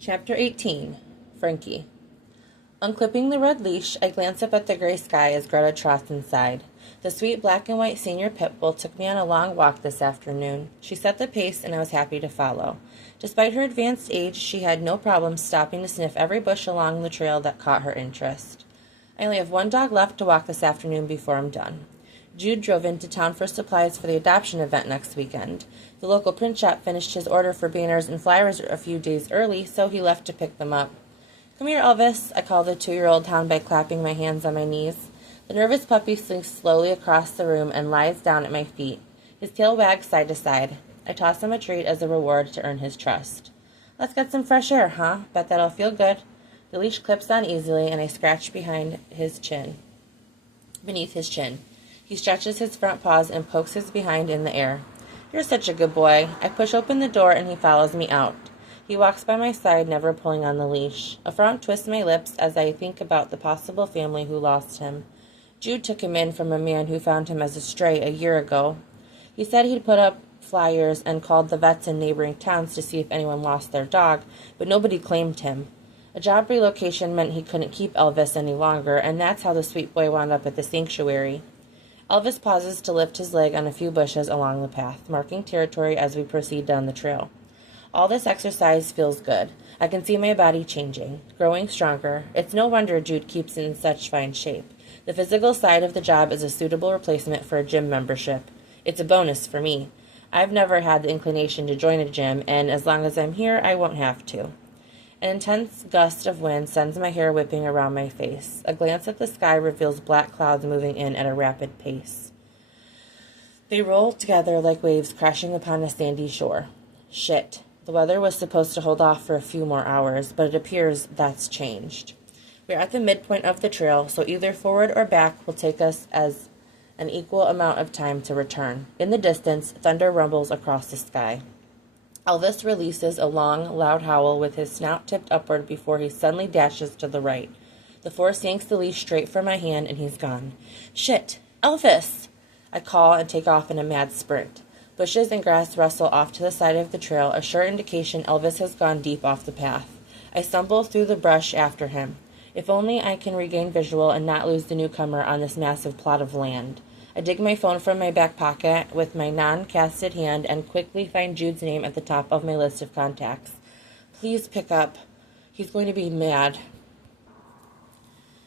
Chapter 18. Frankie. Unclipping the red leash, I glance up at the gray sky as Greta trots inside. The sweet black and white senior pit bull took me on a long walk this afternoon. She set the pace, and I was happy to follow. Despite her advanced age, she had no problem stopping to sniff every bush along the trail that caught her interest. I only have one dog left to walk this afternoon before I'm done. Jude drove into town for supplies for the adoption event next weekend. The local print shop finished his order for banners and flyers a few days early, so he left to pick them up. "Come here, Elvis," I call the 2-year-old hound by clapping my hands on my knees. The nervous puppy slinks slowly across the room and lies down at my feet. His tail wags side to side. I toss him a treat as a reward to earn his trust. "Let's get some fresh air, huh? Bet that'll feel good." The leash clips on easily, and I scratch beneath his chin. He stretches his front paws and pokes his behind in the air. "You're such a good boy." I push open the door, and he follows me out. He walks by my side, never pulling on the leash. A frown twists my lips as I think about the possible family who lost him. Jude took him in from a man who found him as a stray a year ago. He said he'd put up flyers and called the vets in neighboring towns to see if anyone lost their dog, but nobody claimed him. A job relocation meant he couldn't keep Elvis any longer, and that's how the sweet boy wound up at the sanctuary. Elvis pauses to lift his leg on a few bushes along the path, marking territory as we proceed down the trail. All this exercise feels good. I can see my body changing, growing stronger. It's no wonder Jude keeps in such fine shape. The physical side of the job is a suitable replacement for a gym membership. It's a bonus for me. I've never had the inclination to join a gym, and as long as I'm here, I won't have to. An intense gust of wind sends my hair whipping around my face. A glance at the sky reveals black clouds moving in at a rapid pace. They roll together like waves crashing upon a sandy shore. Shit. The weather was supposed to hold off for a few more hours, but it appears that's changed. We're at the midpoint of the trail, so either forward or back will take us as an equal amount of time to return. In the distance, thunder rumbles across the sky. Elvis releases a long, loud howl with his snout tipped upward before he suddenly dashes to the right. The force yanks the leash straight from my hand, and he's gone. "Shit! Elvis!" I call and take off in a mad sprint. Bushes and grass rustle off to the side of the trail, a sure indication Elvis has gone deep off the path. I stumble through the brush after him. If only I can regain visual and not lose the newcomer on this massive plot of land. I dig my phone from my back pocket with my non-casted hand and quickly find Jude's name at the top of my list of contacts. "Please pick up. He's going to be mad."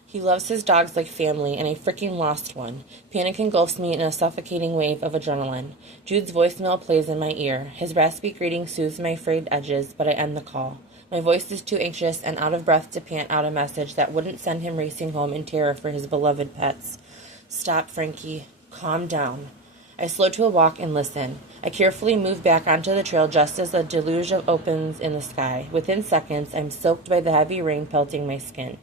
He loves his dogs like family, and I freaking lost one. Panic engulfs me in a suffocating wave of adrenaline. Jude's voicemail plays in my ear. His raspy greeting soothes my frayed edges, but I end the call. My voice is too anxious and out of breath to pant out a message that wouldn't send him racing home in terror for his beloved pets. "Stop, Frankie. Calm down." I slow to a walk and listen. I carefully move back onto the trail just as a deluge opens in the sky. Within seconds, I'm soaked by the heavy rain pelting my skin.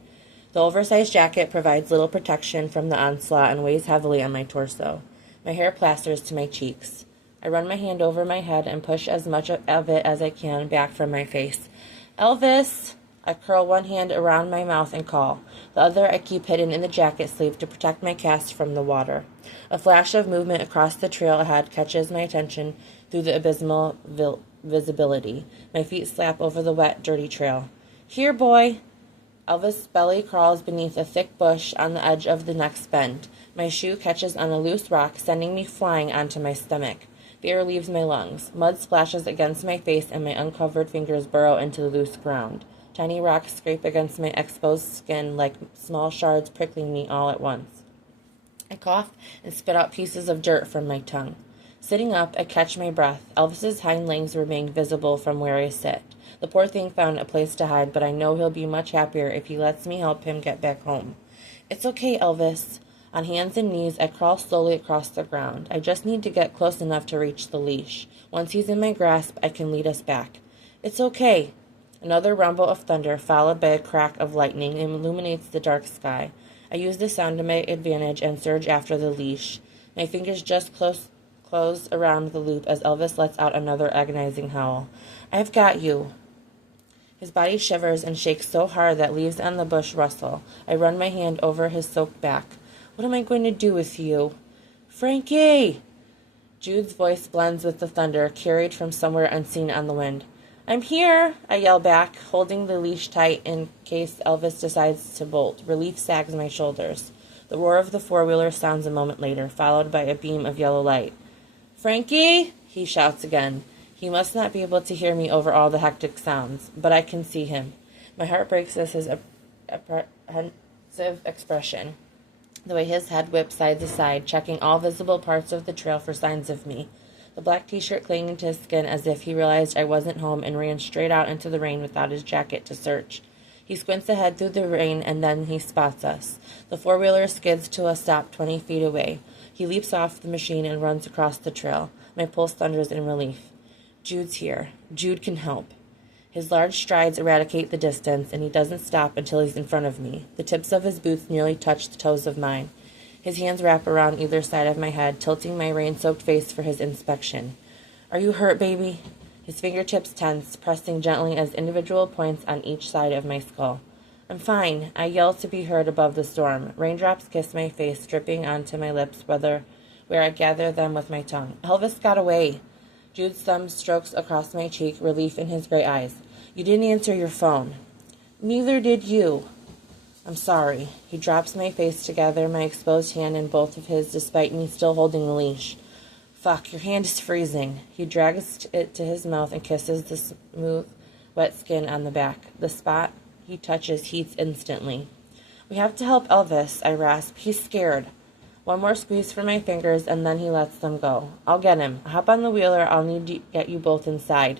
The oversized jacket provides little protection from the onslaught and weighs heavily on my torso. My hair plasters to my cheeks. I run my hand over my head and push as much of it as I can back from my face. "Elvis!" I curl one hand around my mouth and call. The other I keep hidden in the jacket sleeve to protect my cast from the water. A flash of movement across the trail ahead catches my attention through the abysmal visibility. My feet slap over the wet, dirty trail. "Here, boy!" Elvis' belly crawls beneath a thick bush on the edge of the next bend. My shoe catches on a loose rock, sending me flying onto my stomach. The air leaves my lungs. Mud splashes against my face, and my uncovered fingers burrow into the loose ground. Tiny rocks scrape against my exposed skin like small shards prickling me all at once. I cough and spit out pieces of dirt from my tongue. Sitting up, I catch my breath. Elvis's hind legs remain visible from where I sit. The poor thing found a place to hide, but I know he'll be much happier if he lets me help him get back home. "It's okay, Elvis." On hands and knees, I crawl slowly across the ground. I just need to get close enough to reach the leash. Once he's in my grasp, I can lead us back. "It's okay." Another rumble of thunder, followed by a crack of lightning, illuminates the dark sky. I use the sound to my advantage and surge after the leash. My fingers just close around the loop as Elvis lets out another agonizing howl. "I've got you." His body shivers and shakes so hard that leaves on the bush rustle. I run my hand over his soaked back. "What am I going to do with you?" "Frankie!" Jude's voice blends with the thunder, carried from somewhere unseen on the wind. I'm here, I yell back, holding the leash tight in case Elvis decides to bolt. Relief sags my shoulders. The roar of the four-wheeler sounds a moment later, followed by a beam of yellow light. Frankie! He shouts again. He must not be able to hear me over all the hectic sounds, but I can see him. My heart breaks as his apprehensive expression, the way his head whips side to side, checking all visible parts of the trail for signs of me. The black t-shirt clinging to his skin as if he realized I wasn't home and ran straight out into the rain without his jacket to search. He squints ahead through the rain and then he spots us. The four-wheeler skids to a stop 20 feet away. He leaps off the machine and runs across the trail. My pulse thunders in relief. Jude's here. Jude can help. His large strides eradicate the distance, and he doesn't stop until he's in front of me. The tips of his boots nearly touch the toes of mine. His hands wrap around either side of my head, tilting my rain-soaked face for his inspection. Are you hurt, baby? His fingertips tense, pressing gently as individual points on each side of my skull. I'm fine. I yell to be heard above the storm. Raindrops kiss my face, dripping onto my lips, where I gather them with my tongue. Elvis got away. Jude's thumb strokes across my cheek, relief in his gray eyes. You didn't answer your phone. Neither did you. I'm sorry. He drops my face to gather my exposed hand in both of his, despite me still holding the leash. Fuck, your hand is freezing. He drags it to his mouth and kisses the smooth, wet skin on the back. The spot he touches heats instantly. We have to help Elvis, I rasp. He's scared. One more squeeze from my fingers, and then he lets them go. I'll get him. Hop on the wheeler. I'll need to get you both inside.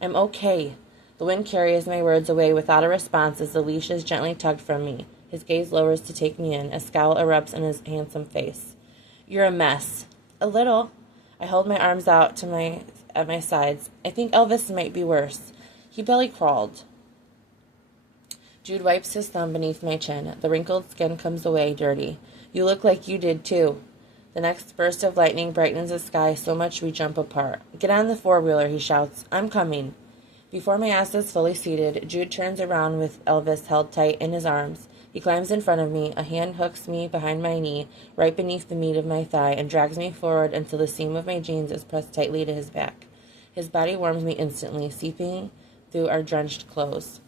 I'm okay. The wind carries my words away without a response as the leash is gently tugged from me. His gaze lowers to take me in. A scowl erupts in his handsome face. You're a mess. A little. I hold my arms out at my sides. I think Elvis might be worse. He belly crawled. Jude wipes his thumb beneath my chin. The wrinkled skin comes away dirty. You look like you did, too. The next burst of lightning brightens the sky so much we jump apart. Get on the four-wheeler, he shouts. I'm coming. Before my ass is fully seated, Jude turns around with Elvis held tight in his arms. He climbs in front of me. A hand hooks me behind my knee, right beneath the meat of my thigh, and drags me forward until the seam of my jeans is pressed tightly to his back. His body warms me instantly, seeping through our drenched clothes.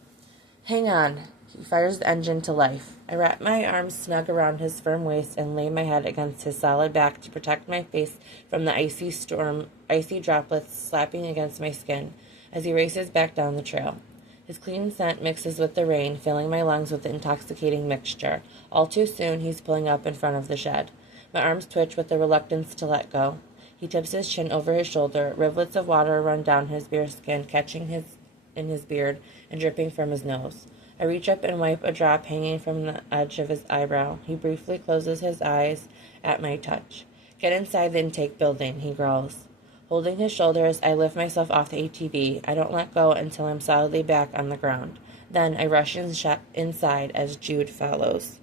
Hang on. He fires the engine to life. I wrap my arms snug around his firm waist and lay my head against his solid back to protect my face from the icy droplets slapping against my skin as he races back down the trail. His clean scent mixes with the rain, filling my lungs with the intoxicating mixture. All too soon, he's pulling up in front of the shed. My arms twitch with the reluctance to let go. He tips his chin over his shoulder. Rivulets of water run down his bare skin, catching in his beard and dripping from his nose. I reach up and wipe a drop hanging from the edge of his eyebrow. He briefly closes his eyes at my touch. Get inside the intake building, he growls. Holding his shoulders, I lift myself off the ATV. I don't let go until I'm solidly back on the ground. Then I rush inside as Jude follows.